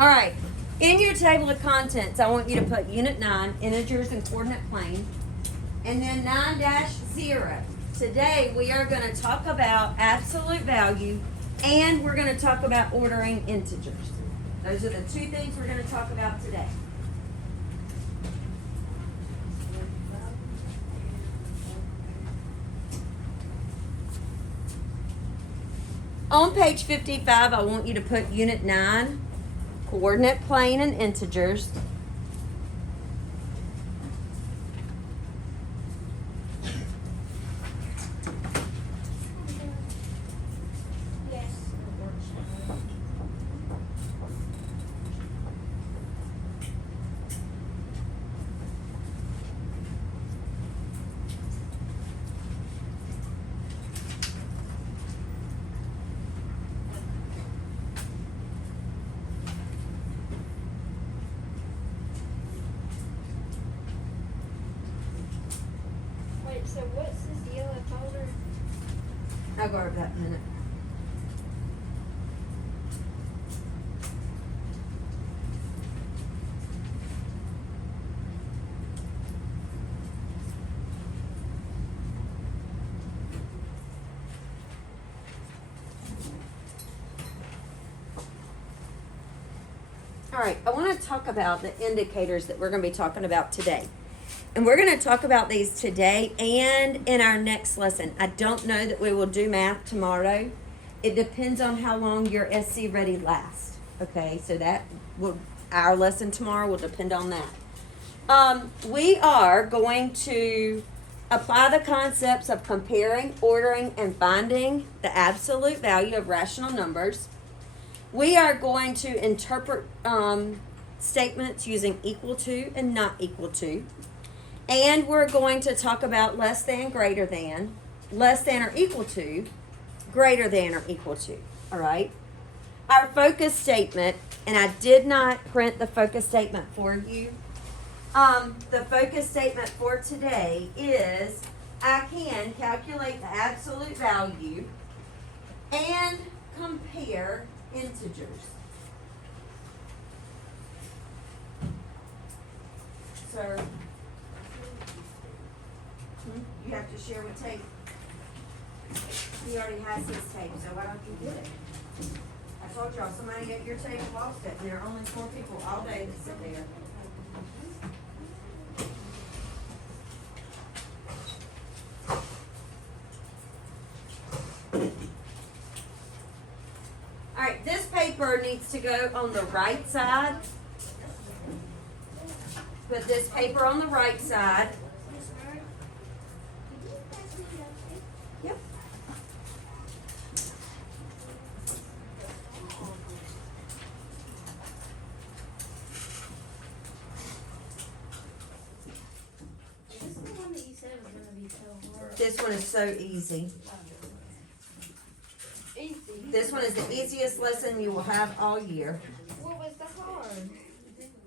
All right. In your table of contents, I want you to put Unit 9, integers and coordinate plane, and then 9-0. Today, we are going to talk about absolute value, and we're going to talk about ordering integers. Those are the two things we're going to talk about today. On page 55, I want you to put Unit 9, coordinate plane and integers. Wait, so what's this yellow folder? I'll go over that in a minute. All right, I want to talk about the indicators that we're going to be talking about today. And we're going to talk about these today and in our next lesson. I don't know that we will do math tomorrow. It depends on how long your SC Ready lasts. Okay, so our lesson tomorrow will depend on that. We are going to apply the concepts of comparing, ordering, and finding the absolute value of rational numbers. We are going to interpret statements using equal to and not equal to. And we're going to talk about less than, greater than, less than or equal to, greater than or equal to. All right? Our focus statement, and I did not print the focus statement for you. The focus statement for today is I can calculate the absolute value and compare integers. So, you have to share with tape. He already has his tape, so why don't you get it? I told y'all, somebody at your table lost it, and there are only 4 people all day that sit there. All right, this paper needs to go on the right side. Put this paper on the right side. Yep. This is the one that you said was gonna be so hard. This one is so easy. Easy. This one is the easiest lesson you will have all year. What was the hard?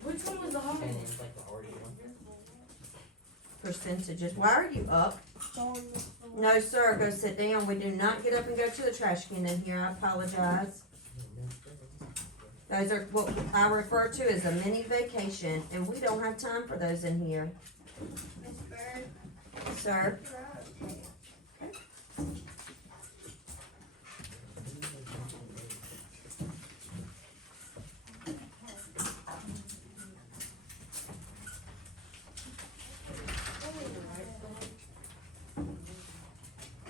Which one was the hard? Percentages. Why are you up? No, sir. Go sit down. We do not get up and go to the trash can in here. I apologize. Those are what I refer to as a mini vacation, and we don't have time for those in here. Miss Bird. Sir.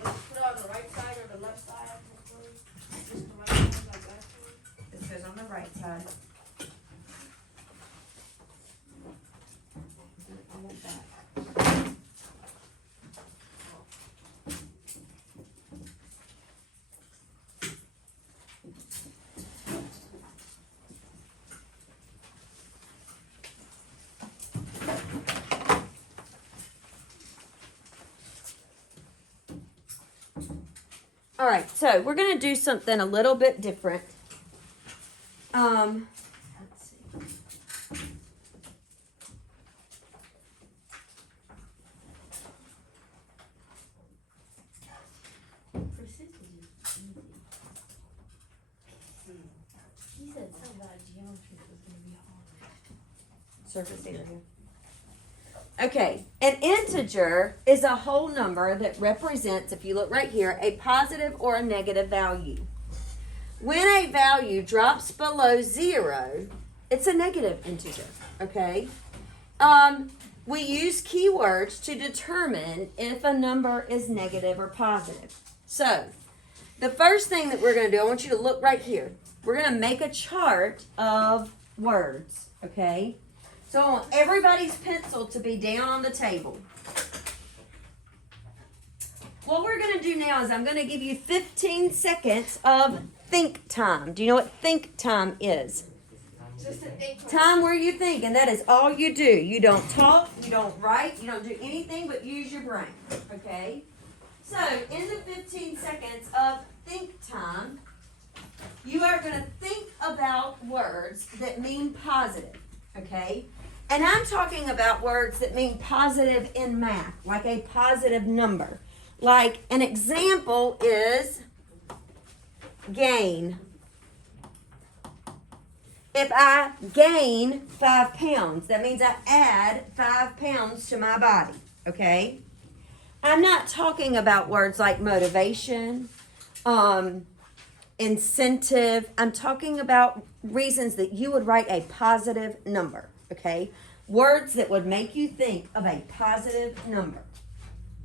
Put it on the right side or the left side? Just the right side, like that. This goes on the right side. Like that. All right, so we're going to do something a little bit different. Let's see. He said something about geometry was surface area. Okay, an integer is a whole number that represents, if you look right here, a positive or a negative value. When a value drops below 0, it's a negative integer, okay? We use keywords to determine if a number is negative or positive. So, the first thing that we're going to do, I want you to look right here. We're going to make a chart of words, okay? So I want everybody's pencil to be down on the table. What we're going to do now is I'm going to give you 15 seconds of think time. Do you know what think time is? Just to think. Time where you think, and that is all you do. You don't talk, you don't write, you don't do anything but use your brain, okay? So, in the 15 seconds of think time, you are going to think about words that mean positive, okay? And I'm talking about words that mean positive in math, like a positive number. Like an example is gain. If I gain 5 pounds, that means I add 5 pounds to my body, okay? I'm not talking about words like motivation, incentive. I'm talking about reasons that you would write a positive number, okay? Words that would make you think of a positive number.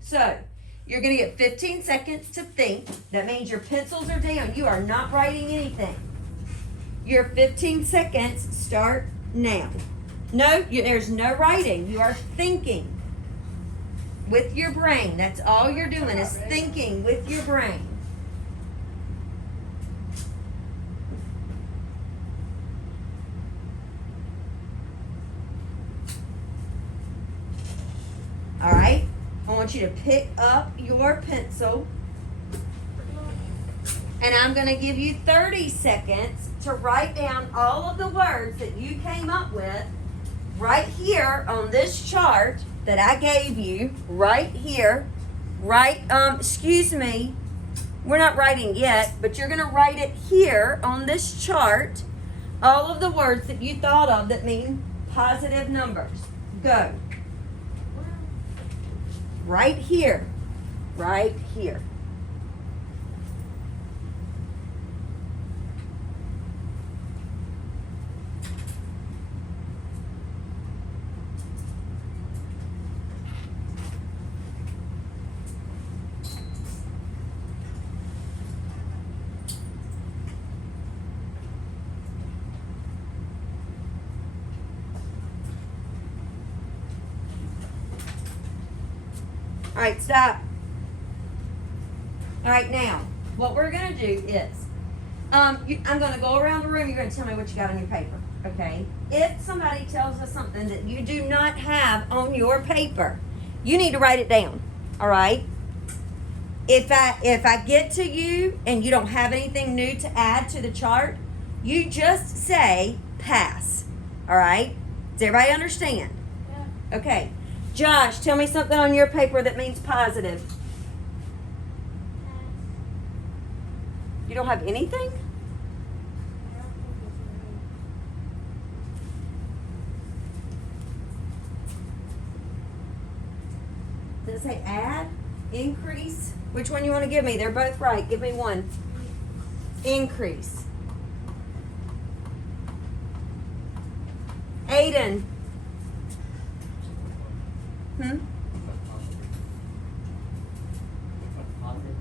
So, you're going to get 15 seconds to think. That means your pencils are down. You are not writing anything. Your 15 seconds start now. No, there's no writing. You are thinking with your brain. That's all you're doing is thinking with your brain. All right? I want you to pick up your pencil. And I'm going to give you 30 seconds to write down all of the words that you came up with right here on this chart that I gave you, right here. Excuse me, we're not writing yet, but you're going to write it here on this chart, all of the words that you thought of that mean positive numbers. Go. Right here. Right here. All right, stop. All right, now, what we're going to do is, I'm going to go around the room. You're going to tell me what you got on your paper, okay? If somebody tells us something that you do not have on your paper, you need to write it down, all right? If I get to you and you don't have anything new to add to the chart, you just say pass, all right? Does everybody understand? Yeah. Okay. Josh, tell me something on your paper that means positive. You don't have anything? Does it say add? Increase? Which one you want to give me? They're both right. Give me one. Increase. Aiden.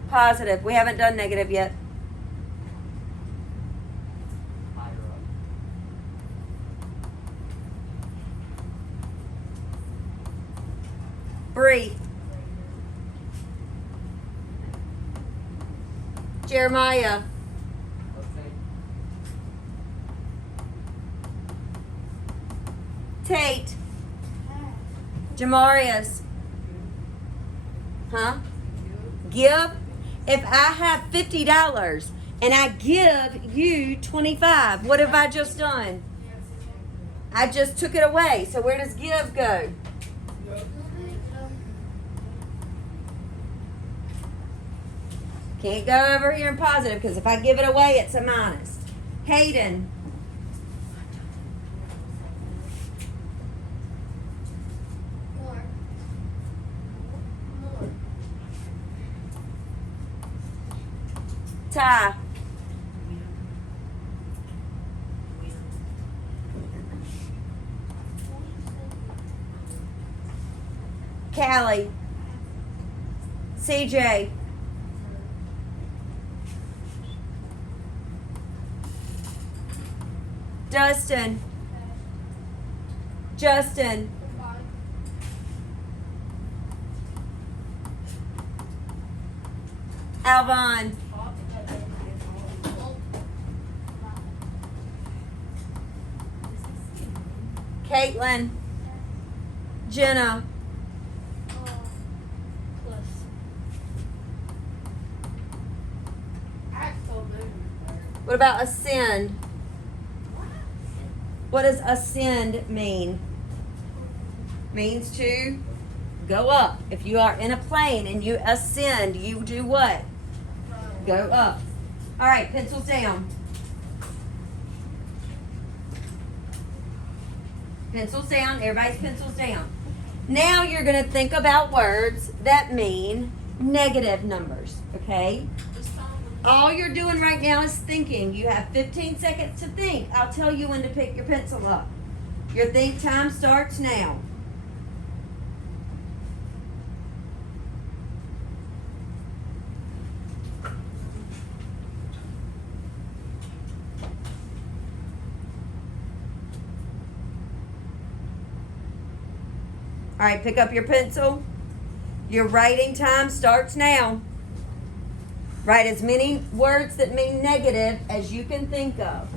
Positive. We haven't done negative yet. Bree. Jeremiah. Tate. Jamarius. Huh? Give. If I have $50 and I give you 25, what have I just done? I just took it away. So where does give go? Can't go over here in positive because if I give it away, it's a minus. Hayden. Ty. Callie. CJ. Dustin. Justin. Alvon. Caitlin. Jenna. What about ascend? What does ascend mean? Means to go up. If you are in a plane and you ascend, you do what? Go up. All right, pencils down. Pencils down. Everybody's pencils down. Now you're going to think about words that mean negative numbers, okay? All you're doing right now is thinking. You have 15 seconds to think. I'll tell you when to pick your pencil up. Your think time starts now. All right, pick up your pencil. Your writing time starts now. Write as many words that mean negative as you can think of.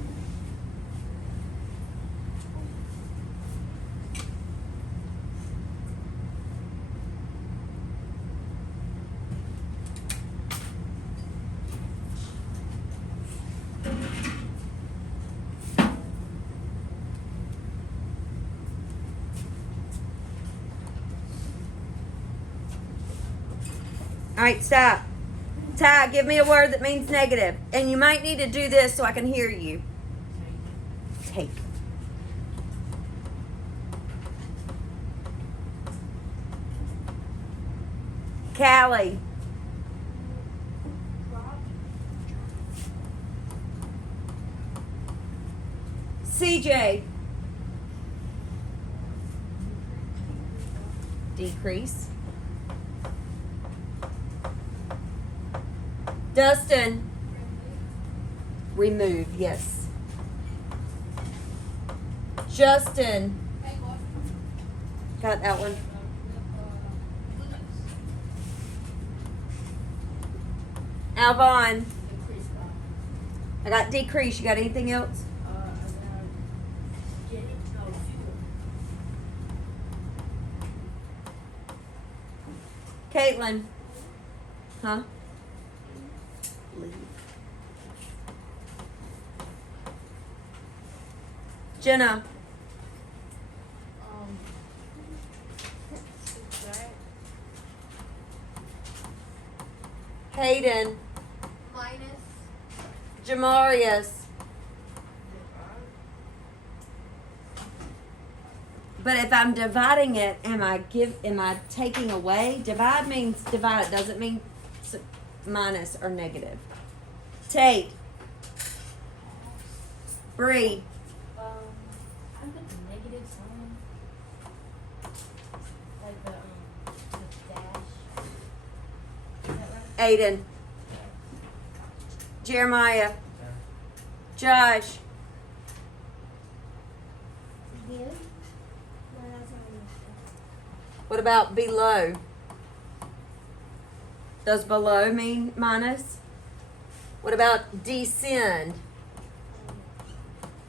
All right, stop. Ty, give me a word that means negative. And you might need to do this so I can hear you. Take. Callie. CJ. Decrease. Dustin. Remove, yes. Justin. Got that one. Alvon. I got decrease. You got anything else? Caitlin. Huh? Leave. Jenna. Hayden. Minus. Jamarius. But if I'm dividing it, am I taking away? Divide means divide. It doesn't mean minus or negative. Tate. Bree. I put the negative sign. Like the dash. Is that right? Aiden. Jeremiah. Josh. What about below? Does below mean minus? What about descend?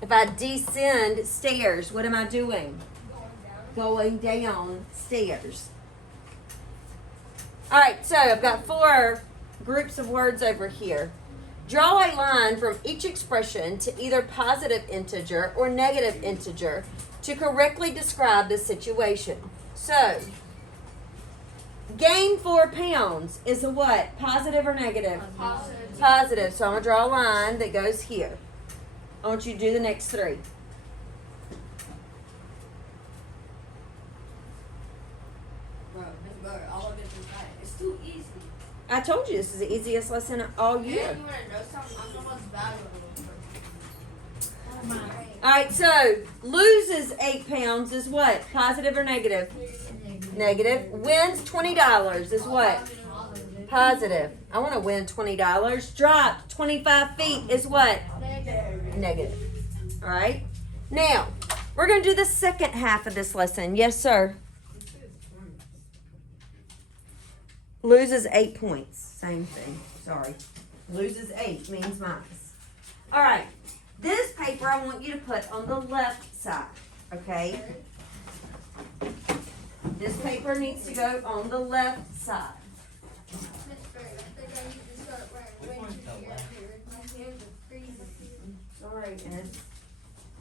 If I descend stairs, what am I doing? Going down stairs. All right, so I've got 4 groups of words over here. Draw a line from each expression to either positive integer or negative integer to correctly describe the situation. So, gain 4 pounds is a what? Positive or negative? Positive. Positive. So I'm going to draw a line that goes here. I want you to do the next 3. Bro, all of it is right. It's too easy. I told you this is the easiest lesson all Yeah, year. you wanna know something? I'm the most valuable person. Alright, so loses 8 pounds is what? Positive or negative? Negative. Wins $20 is what? Positive. I want to win $20. Dropped 25 feet is what? Negative. Alright? Now, we're going to do the second half of this lesson. Yes, sir. Loses 8 points. Same thing. Sorry. Loses 8 means minus. Alright. This paper I want you to put on the left side. Okay? This paper needs to go on the left side. Sorry, and it's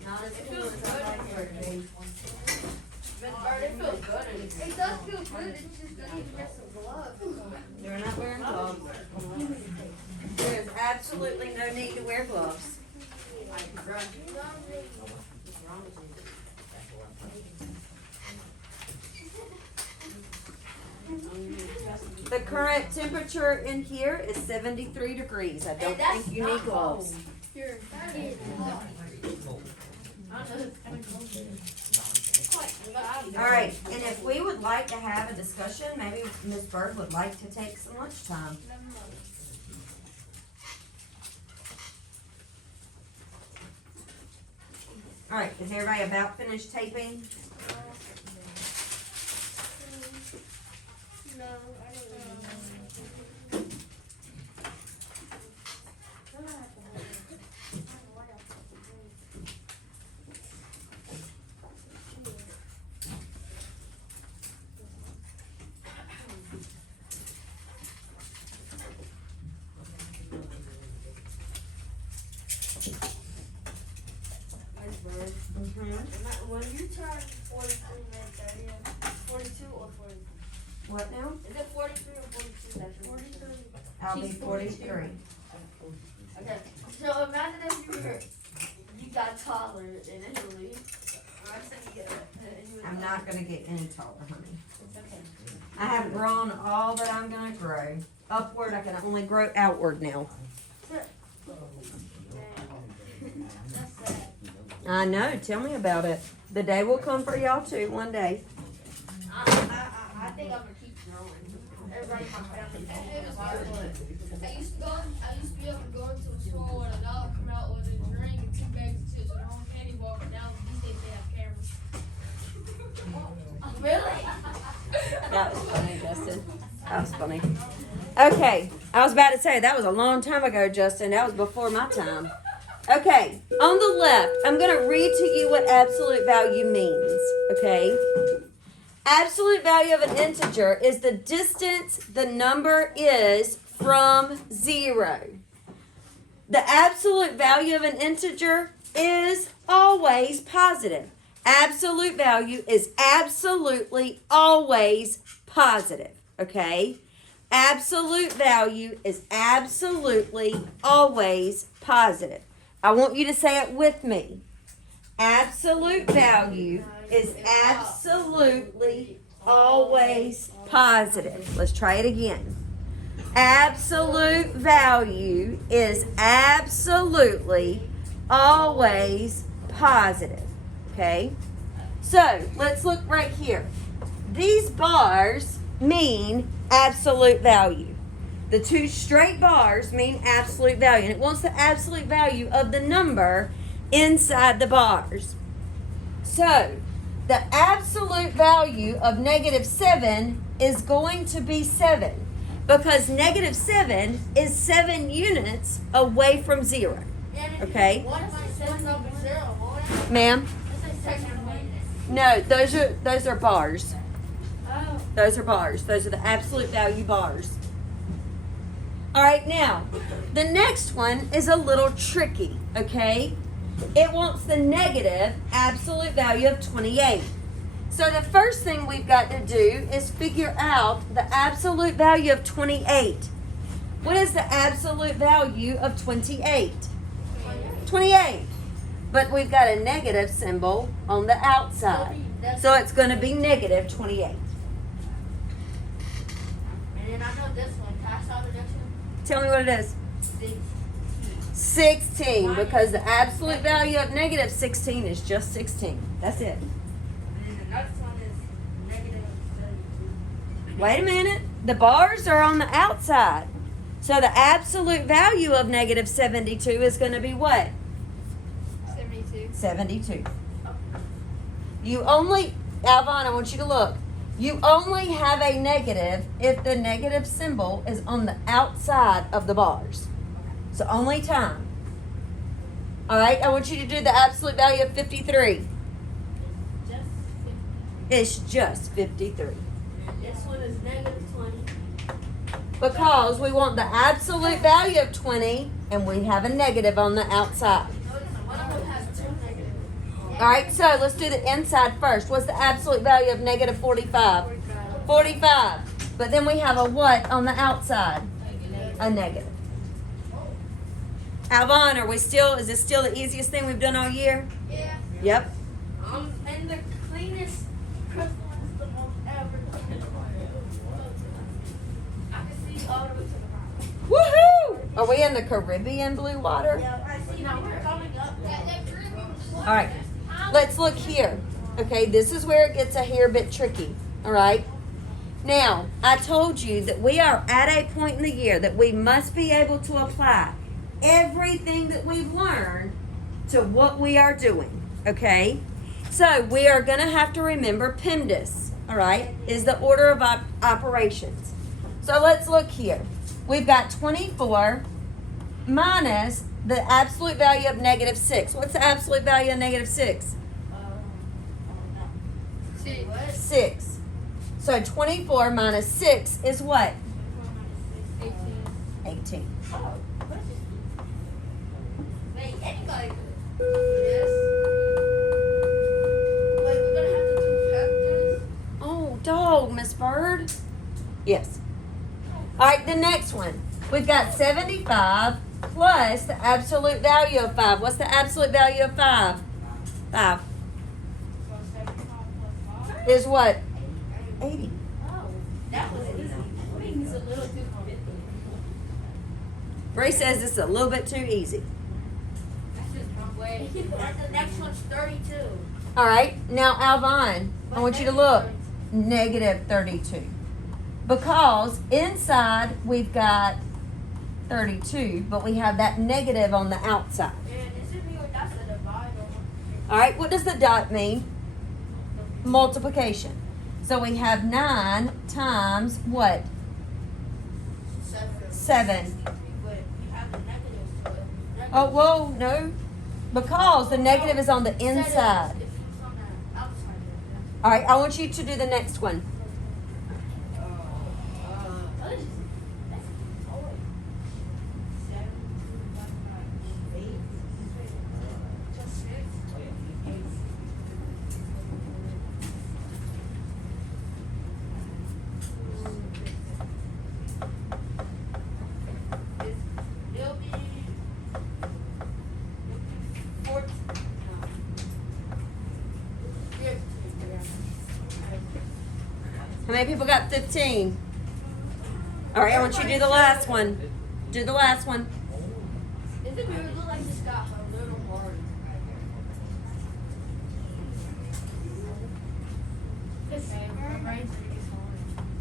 not as cool as I like birthday. It feels good. It does feel good, it's just that you wear some gloves. You're not wearing gloves. There is absolutely no need to wear gloves. The current temperature in here is 73 degrees. I don't that's think you not need gloves. Here, All right, and if we would like to have a discussion, maybe Ms. Bird would like to take some lunchtime. All right, is everybody about finished taping? No, I don't know. When you turn 43 minutes, are you 42 or 40? What now? Is it 43 or 42? That's 43. I'll be She's 43. Okay. So imagine if you got taller initially. I'm not gonna get any taller, honey. Okay. I have grown all that I'm gonna grow. Upward, I can only grow outward now. That's sad. I know, tell me about it. The day will come for y'all too, one day. I think I'm gonna keep growing. Everybody in my family. I used to be able to go into a store with $1, come out with a drink and 2 bags of chips and one candy bar, but now these days they have cameras. Really? That was funny, Justin. That was funny. Okay, I was about to say, that was a long time ago, Justin. That was before my time. Okay, on the left, I'm going to read to you what absolute value means, okay? Absolute value of an integer is the distance the number is from 0. The absolute value of an integer is always positive. Absolute value is absolutely always positive, okay? Absolute value is absolutely always positive. I want you to say it with me. Absolute value is absolutely always positive. Let's try it again. Absolute value is absolutely always positive. Okay? So, let's look right here. These bars mean absolute value. The 2 straight bars mean absolute value, and it wants the absolute value of the number inside the bars. So, the absolute value of -7 is going to be 7, because -7 is 7 units away from 0. Okay? What if I set number 0? Ma'am? No, those are bars. Oh. Those are bars. Those are the absolute value bars. All right, now, the next one is a little tricky, okay? It wants the negative absolute value of 28. So the first thing we've got to do is figure out the absolute value of 28. What is the absolute value of 28? 28. But we've got a negative symbol on the outside. So it's going to be -28. And then I know this one pass out the next one? Tell me what it is. 16, because the absolute value of negative 16 is just 16. That's it. And then the next one is negative 32. Wait a minute. The bars are on the outside. So the absolute value of negative 72 is going to be what? 72. 72. You only, Alvon, I want you to look. You only have a negative if the negative symbol is on the outside of the bars. So only time. All right, I want you to do the absolute value of 53. Just 50. It's just 53. This one is negative 20. Because we want the absolute value of 20 and we have a negative on the outside. One of them has two negatives. All right, so let's do the inside first. What's the absolute value of negative 45? 45. But then we have a what on the outside? A negative. Alvon, are we still, is this still the easiest thing we've done all year? Yeah. Yep. And the cleanest crystal is the most ever. I can see all the way to the bottom. Woohoo! Are we in the Caribbean blue water? Yeah, I see. Now we're coming up. All right. Let's look here. Okay, this is where it gets a hair bit tricky. All right. Now, I told you that we are at a point in the year that we must be able to apply everything that we've learned to what we are doing. Okay? So, we are going to have to remember PEMDAS. All right? Is the order of operations. So, let's look here. We've got 24 minus the absolute value of negative 6. What's the absolute value of negative 6? 6. So 24 minus 6 is what? 18. Oh, wait, anybody could. Yes. Wait, we're gonna have to do factors. Oh, dog, Miss Bird. Yes. All right, the next one. We've got 75 plus the absolute value of 5. What's the absolute value of 5? 5 So 75 plus 5. is what? 80. Oh, that was easy. It's a little too complicated. Bree says it's a little bit too easy. That's just one way. And the next one's 32. All right, now Alvon, I want you to look. Negative 32. Because inside we've got 32, but we have that negative on the outside. And it should be like that's a divide over. All right, what does the dot mean? Multiplication. So we have 9 times what? 7. But you have the negatives to it. Oh, whoa, no. Because the negative is on the inside. If it's on the outside. All right, I want you to do the next one. It'll be 14. How many people got 15? All right, I want you to do the last one. Do the last one. Is it really look like this got a little hard?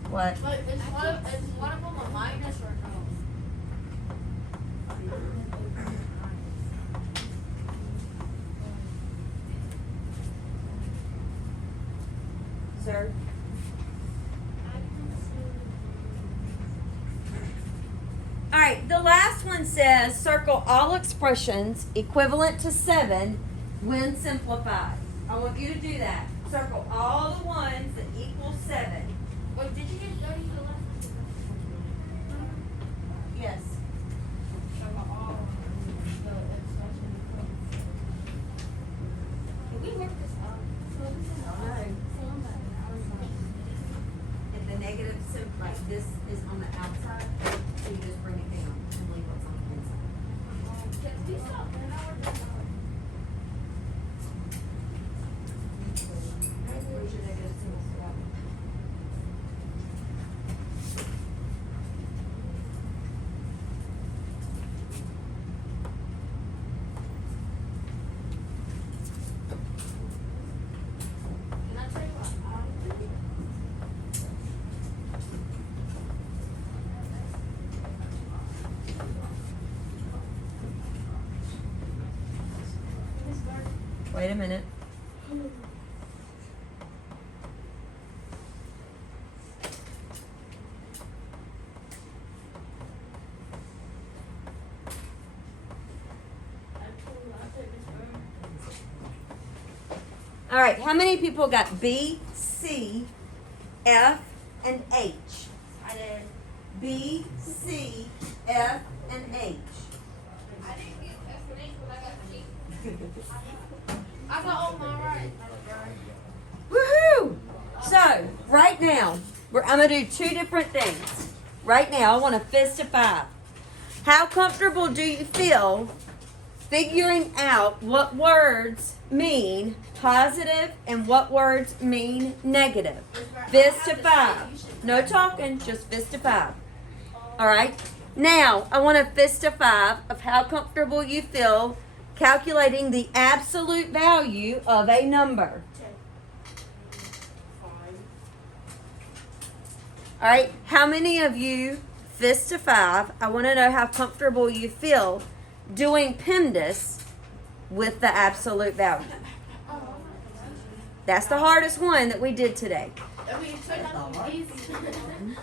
What? But is one of them a minus or no? Sir? All right, the last one says circle all expressions equivalent to 7 when simplified. I want you to do that. Circle all the ones that equal 7. Wait, did you get 30 to the left? Yes. Can we work this out? If the negative like this is on the outside, so you just bring it down and leave what's on the inside. Can we stop? Where's your negative symbol for that one? Wait a minute. All right, how many people got B, C, F, and H? I did. B, C, F, and H. I didn't get F and H, but I got G. I got all mine right. Woohoo! So, right now, I'm going to do two different things. Right now, I want a fist of 5. How comfortable do you feel figuring out what words mean positive and what words mean negative? Fist of 5. No talking, just fist of 5. All right? Now, I want a fist of 5 of how comfortable you feel calculating the absolute value of a number. All right, how many of you, fist of 5, I want to know how comfortable you feel doing PEMDAS with the absolute value. That's the hardest one that we did today. I mean, it turned out to be easy.